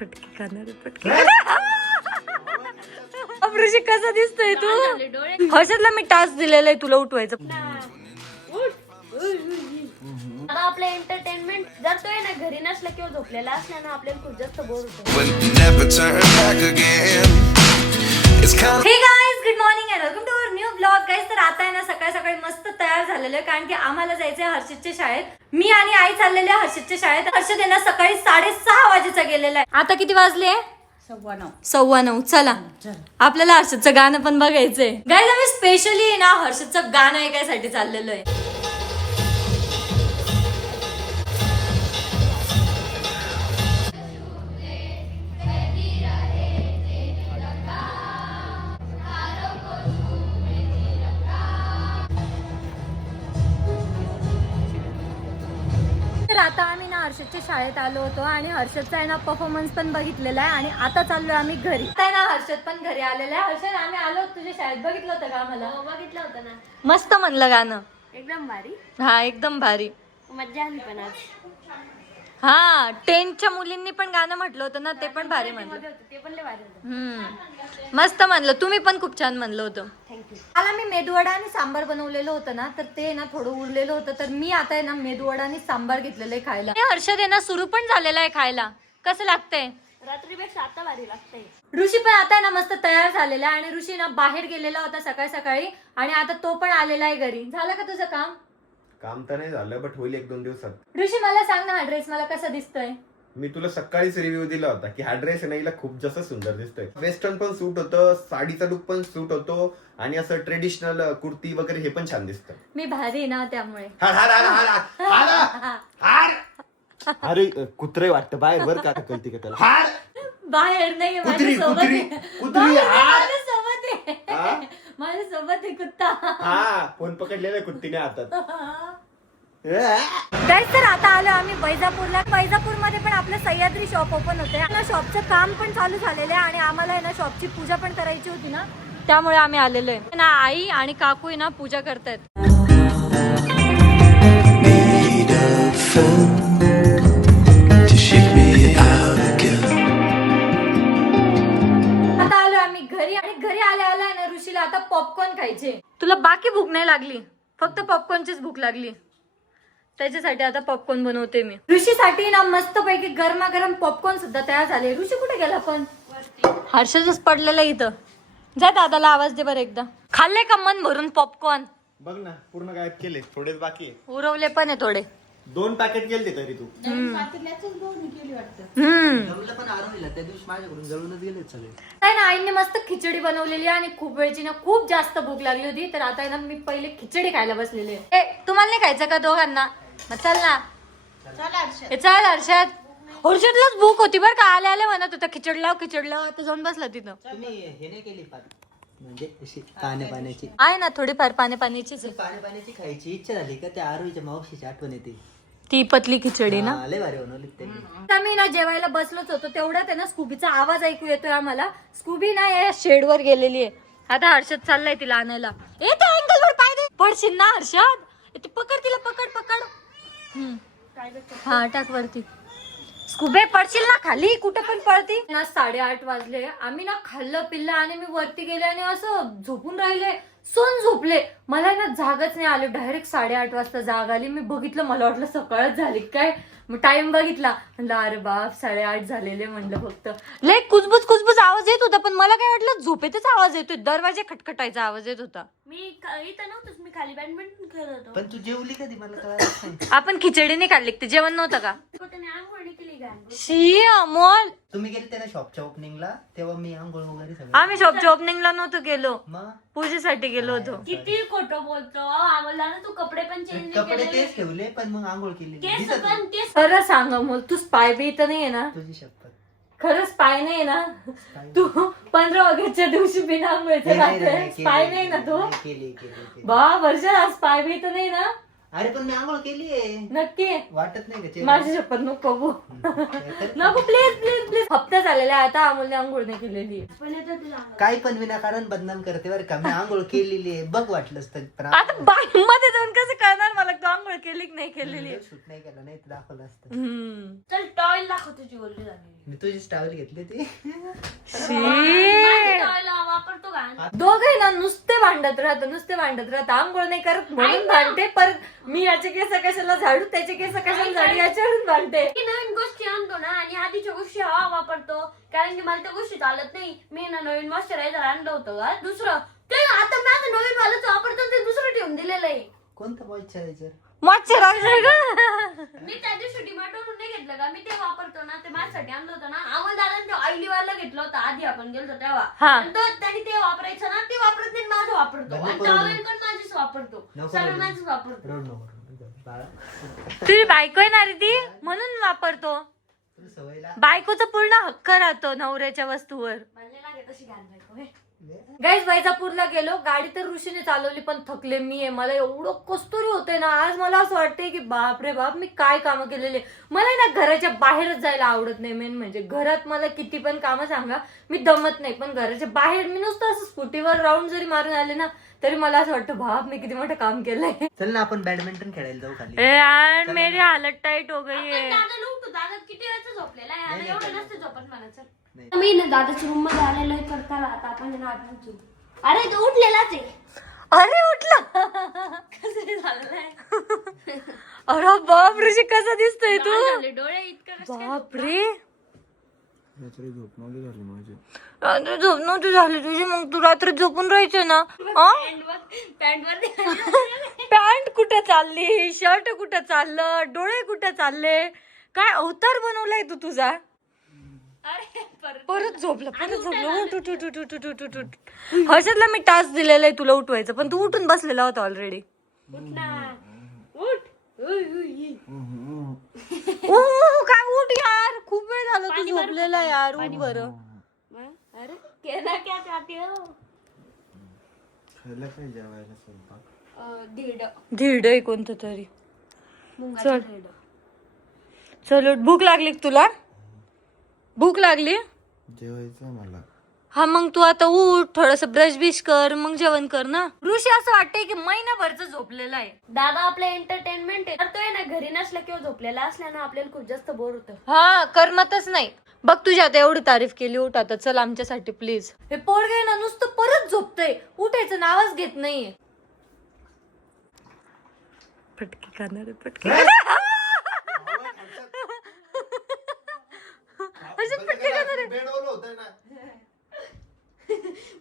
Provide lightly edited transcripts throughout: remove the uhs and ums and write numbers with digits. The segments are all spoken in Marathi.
पटके खाणार पटके ऋषी कसा दिसतोय तू? हर्षदला मी टास्क दिलेला आहे तुला उठवायचं. आता आपलं एंटरटेनमेंट जर तो आहे ना घरी नसला किंवा झोपलेला असला ना आपल्याला खूप जास्त बोर होतो. Hey guys good morning and welcome to our new blog. Guys तर आता आहे ना सकाळी सकाळी मस्त तयार झालेलं आहे कारण की आम्हाला जायचंय हर्षदच्या शाळेत. मी आणि आई चाललेले हर्षदच्या शाळेत. हर्षद आहे ना सकाळी 6:30 वाजेचा गेलेला आहे. आता किती वाजले? 9:15. चला आपल्याला हर्षदचं गाणं पण बघायचंय. गाइस आम्ही स्पेशली ना हर्षदचं गाणं ऐकायसाठी चाललेलो आहे. तर आता आम्ही ना हर्षदच्या शाळेत आलो होतो आणि हर्षदचा आहे ना परफॉर्मन्स पण बघितलेला आहे आणि आता चाललोय आम्ही घरी. आता ना हर्षद पण घरी आलेला आहे. हर्षद आम्ही आलो तुझ्या शाळेत बघितलं होतं का? आम्हाला बघितलं होतं ना. मस्त म्हणलं गाणं. एकदम भारी. हा एकदम भारी. मज्जा आली पण आज. हा 10च्या मुलींनी पण गाणं म्हटलं होतं ना ते पण भारी म्हणलं. ते पण लय भारी होतं. मस्त म्हणलं. तुम्ही पण खूप छान म्हणलं होतं. थँक्यू. मला मी मेदूवडा आणि सांबार बनवलेलं होतं ना तर ते ना थोडं उरलेलं होतं तर मी आता आहे ना मेदूवडा आणि सांबार घेतलेलं आहे खायला. हर्षद आहे ना सुरू पण झालेला आहे खायला. कसं लागतंय? रात्रीपेक्षा आता भारी लागतंय. ऋषी पण आता आहे ना मस्त तयार झालेला आहे आणि ऋषी ना बाहेर गेलेला होता सकाळी सकाळी आणि आता तो पण आलेला आहे घरी. झालं का तुझं काम? काम तर नाही झालं बट होईल 1-2 दिवसात. ऋषी मला सांग ना हा ड्रेस मला कसा दिसतोय? मी तुला सकाळीच रिव्ह्यू दिला होता की हा ड्रेस नाहीला खूप जास्त सुंदर दिसतोय. वेस्टर्न पण सूट होतं, साडीचा लुक पण सूट होतो आणि असं ट्रेडिशनल कुर्ती वगैरे हे पण छान दिसतं. मी भारी आहे ना त्यामुळे. अरे कुत्रे वाटतं बाहेर बर का कळती का त्याला? बाहेर नाही माझ्यासोबत आहे. माझ्यासोबत आहे कुत्ता. हा फोन पकडलेला कुत्तीने हातात. गाइस तर आता आलो आम्ही वैजापूरला. वैजापूरमध्ये पण आपलं सह्याद्री शॉप ओपन होते. शॉपचं काम पण चालू झालेलं आहे आणि आम्हाला आहे ना शॉपची पूजा पण करायची होती ना त्यामुळे आम्ही आलेलो आहे ना. आई आणि काकू ना पूजा करतायत. आता आलो आम्ही घरी आणि घरी आल्या आल्या ना ऋषीला आता पॉपकॉर्न खायचे. तुला बाकी भूक नाही लागली, फक्त पॉपकॉर्नचीच भूक लागली. त्याच्यासाठी आता पॉपकॉर्न बनवते मी. ऋषीसाठी ना मस्त पैकी गरमागरम पॉपकॉर्न सुद्धा तयार झाले. ऋषी कुठे गेला पण? हर्षदच पडलेला इथं. जा दादाला आवाज दे बरं एकदा. खाल्ले का मन भरून पॉपकॉर्न? बघ ना पूर्ण गायब केले, थोडेच बाकी आहे. उरवले पण आहे थोडे. 2 पॅकेट गेलते तरी तू. नाही ना आईने मस्त खिचडी बनवलेली आणि खूप वेळची ना खूप जास्त भूक लागली होती तर आता ना मी पहिले खिचडी खायला बसलेली आहे. तुम्हाला नाही खायचं का दोघांना? मग चल ना. चल हर्षद. हर्षदलाच भूक होती बरं का. आले आले म्हणत होता खिचड लाव तर जाऊन बसला तिथं. म्हणजे पाण्याची आहे ना थोडीफार पाण्याचीच आहे. पाण्याची खायची इच्छा झाली का त्या आरोहीच्या मावशीची आठवण येते. ती पतली खिचडी ना. लय भारी बनवली त्यांनी. आम्ही ना जेवायला बसलोच होतो तेवढ्यात आहे ना स्कूबीचा आवाज ऐकू येतोय आम्हाला. स्कूबी ना या शेडवर गेलेली आहे. आता हर्षद चाललाय तिला आणायला. ए त्या अँगल वर पाय दे. पडशील ना हर्षद. ती पकड तिला पकड. हा टाक वरती. स्कूबे पडशील ना खाली. कुठं पण पडती ना. 8:30 वाजले. आम्ही ना खाल्लं पिल्लं आणि मी वरती गेले आणि असं झोपून राहिले. सोन झोपले. मला ना जागच नाही आले. डायरेक्ट 8:30 वाजता जाग आली. मी बघितलं मला वाटलं सकाळच झाली काय. मग टाइम बघितला म्हणलं अरे बाप 8:30 झालेले म्हणलं. फक्त लय कुजबुज आवाज येत होता पण मला काय वाटलं झोपेतच आवाज येतोय. दरवाजे खटखटायचा आवाज येत होता. मी इथं नव्हतोच. मी खाली बॅडमिंटन खेळत होतो. पण तू जेवली कधी मला कळलं. आपण खिचडीने काढली ते जेवण नव्हतं का? कुठे आंघोळी केली का? शी अमोल. तुम्ही गेले त्या शॉपच्या ओपनिंगला तेव्हा मी आंघोळ वगैरे सगळं. आम्ही शॉपच्या ओपनिंगला नव्हतो गेलो. मग पूजेसाठी गेलो होतो. किती खोटं बोलतो. आम्हाला ना तू कपडे पण चेंज कपडे केले. तेच ठेवले पण मग आंघोळ केली. केस दिसत पण तेच. खरं सांग अमोल तू स्पाय बी तर नाहीये ना? तुझी शपथ. खरंच स्पाय नाही ना तू? 15 ऑगस्टच्या दिवशी बिना आंघोळीचं राहतोय. स्पाय नाही ना तू? केली. बा वर्ष स्पाय बी तर नाही ना? अरे पण मी आंघोळ केली नक्की वाटत नाही का? माझी शपथ नको नको प्लीज प्लीज प्लीज. हप्ता झालेलं आहे. आता अमोलने आंघोळ नाही केलेली आहे. पहिले तर तुझा काही पण विनाकारण बदनाम करते बरं का. मी आंघोळ केलेली आहे बघ वाटलंच तर. पण आता बाई मध्ये जाऊन कसं कळणार मला तू आंघोळ केली की नाही केलेली आहे? शूट नाही केलं, नाही तर दाखवलं असतं. चल टॉयल दाखव तुझी ओल्डी झाली. मी तुझी स्टाईल घेतली ती. टॉयल वापरतो का? दोघे ना नुसते भांडत राहतं आंघोळ नाही करत म्हणून भांडते. परत मी याचे केस कशाला झाडू, त्याचे केस कशाला झाडू, याच्यावरून भांडते. की नवीन गोष्टी आणतो ना आणि आधीच्या गोष्टी हवा वापरतो, कारण की मला त्या गोष्टी चालत नाही. मी ना नवीन मॉइश्चरायझर आणलं होतं का दुसरं, ते आता माझं नवीन वालच वापरतो, ते दुसरं ठेवून दिलेलं आहे. कोणतं मॉइश्चरायझर? मॉइश्चरायझर ग. मी त्या दिवशी डिमार्टवरून नाही घेतलं का, मी ते वापरतो ना, ते माझ्यासाठी आणलं होतं ना. आम्हाला दादाने ते ऑइली वाला घेतलं होतं आधी आपण गेलो तेव्हा. हा. आणि त्यांनी ते वापरायचं ना, ते वापरत नाही, माझं वापरतो. आणि टॉवेल पण माझीच वापरतो, सर्व माझंच वापरतो. रड नको बाळा. तुझी बायको आहे ना रे ती, म्हणून वापरतो. तुला सवयला बायकोचा पूर्ण हक्क राहतो नवऱ्याच्या वस्तूवर. म्हणले लागे तशी घाल बायको, हे. गाईज वैजापूरला गेलो, गाडी तर ऋषीने चालवली पण थकले मी आहे. मला एवढं कस्तुरी होते ना आज. मला असं वाटतंय की बाप रे बाप मी काय कामं केलेली. मला ना घराच्या बाहेरच जायला आवडत नाही. मेन म्हणजे घरात मला किती पण कामं सांगा मी दमत नाही, पण घराच्या बाहेर मी नुसतं असं स्कूटीवर राऊंड जरी मारून आले ना तरी मला असं वाटतं बाप मी किती मोठं काम केलंय. चल ना आपण बॅडमिंटन खेळायला जाऊ खाली. यार मेरी हालत टाईट हो गई है. दादा उठतो, दादा किती वेळचा झोपलेला आहे, आता नाही, एवढं नाही. नसते झोपत मला. चल नाही. मी ना दादाच्या रूम मध्ये आलेलो आहे, करता आता आपण ना आठवतो. अरे तो उठलेलाच आहे. अरे उठला. कसं झालेलं आहे. अरे बाप ऋषी कसा दिसतोय तू. झाले डोळे इतकं कसं काय बाप रे रात्री झोप नव्हती झाली माझी. रात्री झोप नव्हती झाली तुझी, मग तू रात्री झोपून राहायचे ना. पॅन्टवर पॅन्ट कुठं चालली, शर्ट कुठं चाललं, डोळे कुठं चालले, काय अवतार बनवलाय तू तुझा. अरे परत झोपलं उठ उठ उठ उठ उठ उठ उठ उठ. हर्षदला मी टास्क दिलेला आहे तुला उठवायचं, पण तू उठून बसलेला होता ऑलरेडी. उठ ना, उठ. काय उठ यार, खूप वेळ झाला तू झोपलेला यार, उठ बरं. अरे केला क्या चाहते हो. खायला काय जेवायला स्वयंपाक? दीड धीड आहे कोणतं तरी. मुंगाचं चल. दीड. चल उठ. भूक लागली का तुला? भूक लागली? जेवायचं मला. हा मग तू आता उठ, थोडस ब्रश बिश कर, मग जेवण कर ना. ऋषी असं वाटतंय की महिनाभरच झोपलेला आहे. दादा आपलं एंटरटेनमेंट आहे, तर तो आहे ना घरी नसला किंवा झोपलेला असला ना आपल्याला खूप जास्त बोर होतं. हा करमतच नाही. बघ तुझी आता एवढी तारीफ केली, उठ आता चल आमच्यासाठी प्लीज. हे पोरगे ना नुसतं परत झोपतंय, उठायचं नावच घेत नाहीये. पटकी खाणार पटकी.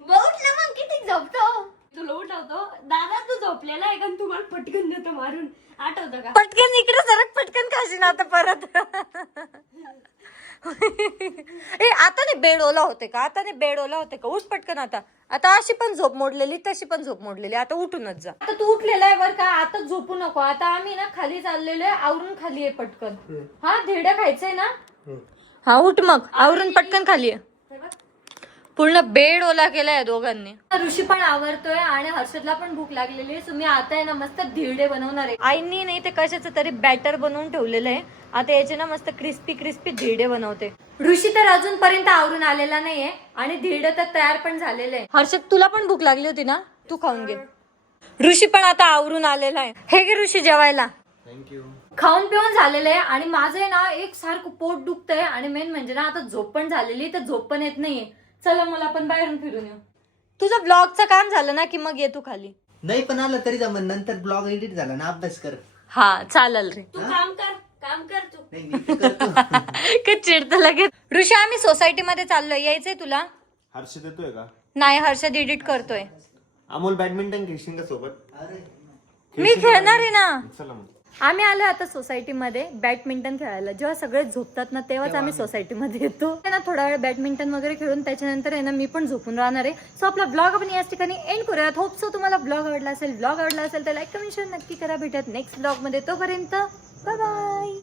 उठ ना मग, किती झोपतो तुला उठवतो. दादा तू झोपलेला आहे का, तुम्हाला पटकन देतो मारून, आठवतं का? पटकन इकडे सरक, पटकन खाशी ना आता परत. ए आता नाही बेड ओला होते का, आता नाही बेड ओला होते का, उठ पटकन आता. आता अशी पण झोप मोडलेली, तशी पण झोप मोडलेली, आता उठूनच जा. आता तू उठलेला आहे बरं का, आता झोपू नको. आता आम्ही ना खाली चाललेलो आहे, आवरून खाली आहे पटकन. हा धेडं खायचंय ना. हा उठ मग, आवरून पटकन खाली आहे. पूर्ण बेड ओला केलाय दोघांनी. ऋषी पण आवरतोय आणि हर्षदला पण भूक लागलेली आहे. तुम्ही आता आहे ना मस्त धिरडे बनवणार आहे. आईनी नाही ते कशाचं तरी बॅटर बनवून ठेवलेलं आहे. आता याचे ना मस्त क्रिस्पी क्रिस्पी धिरडे बनवते. ऋषी तर अजूनपर्यंत आवरून आलेला नाहीये आणि धिरडे तर तयार पण झालेले आहे. हर्षद तुला पण भूक लागली होती ना, तू खाऊन घे. ऋषी पण आता आवरून आलेला आहे. हे घे ऋषी जेवायला. थँक्यू. खाऊन पिऊन झालेलं आहे आणि माझं ना एक सारखं पोट दुखतंय आणि मेन म्हणजे ना आता झोप पण झालेली, तर झोप पण येत नाहीये. चला मला पण बाहेरून फिरून येऊ. तुझं ब्लॉगचं काम झालं ना की मग ये तू खाली. नाही पण आलं तरी जमन, नंतर ब्लॉग एडिट झाला ना, अभ्यास कर. हा चालेल रे. तू काम कर तू. नाही मी तर करतो. का चिडतं लगेच. ऋषी आम्ही सोसायटी मध्ये चाललोय, यायचंय तुला? हर्षद येतोय का? नाही हर्षद एडिट करतोय. अमोल बॅडमिंटन खेळशील का सोबत? अरे मी खेळणार आहे ना. चला मग. आम्ही आलो आता सोसायटीमध्ये बॅडमिंटन खेळायला. जेव्हा सगळे झोपतात ना तेव्हाच आम्ही सोसायटीमध्ये येतो ना. थोडा वेळ बॅडमिंटन वगैरे खेळून त्याच्यानंतर आहे ना मी पण झोपून राहणार आहे. सो आपला ब्लॉग आपण याच ठिकाणी एंड करूयात. होप सो तुम्हाला ब्लॉग आवडला असेल तर लाईक कमेंट शेअर नक्की करा. भेटत नेक्स्ट ब्लॉग मध्ये. तोपर्यंत बाय बाय.